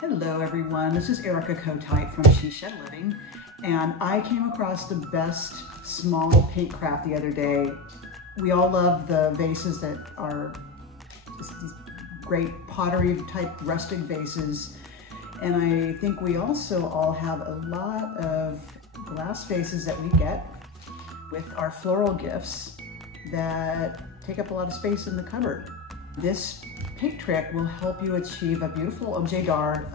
Hello everyone, this is Erica Kotite from She Shed Living, and I came across the best small paint craft the other day. We all love the vases that are just these great pottery type rustic vases, and I think we also all have a lot of glass vases that we get with our floral gifts that take up a lot of space in the cupboard. This paint trick will help you achieve a beautiful objet d'art,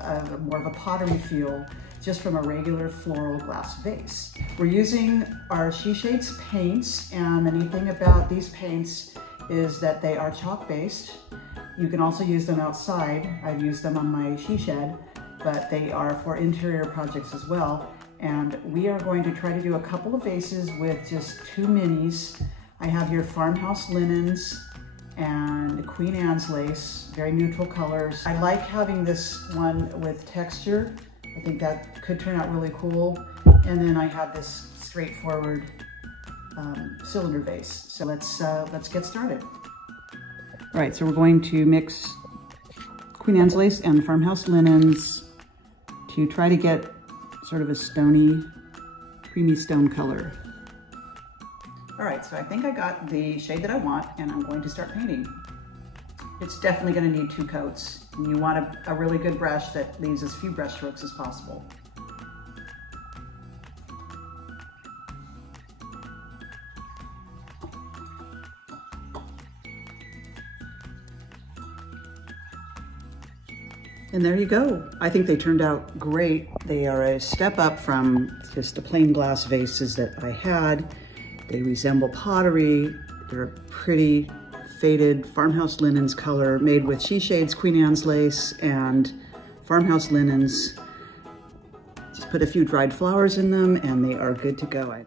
more of a pottery feel, just from a regular floral glass vase. We're using our She Shades paints, and the neat thing about these paints is that they are chalk based. You can also use them outside. I've used them on my she shed, but they are for interior projects as well. And we are going to try to do a couple of vases with just two minis. I have here Farmhouse linens and Queen Anne's lace, very neutral colors. I like having this one with texture. I think that could turn out really cool. And then I have this straightforward cylinder vase. So let's get started. All right, so we're going to mix Queen Anne's lace and Farmhouse linens to try to get sort of a stony, creamy stone color. All right, so I think I got the shade that I want, and I'm going to start painting. It's definitely going to need two coats. And you want a really good brush that leaves as few brush strokes as possible. And there you go. I think they turned out great. They are a step up from just the plain glass vases that I had. They resemble pottery. They're a pretty faded Farmhouse linens color made with She Shades Queen Anne's lace and Farmhouse linens. Just put a few dried flowers in them and they are good to go.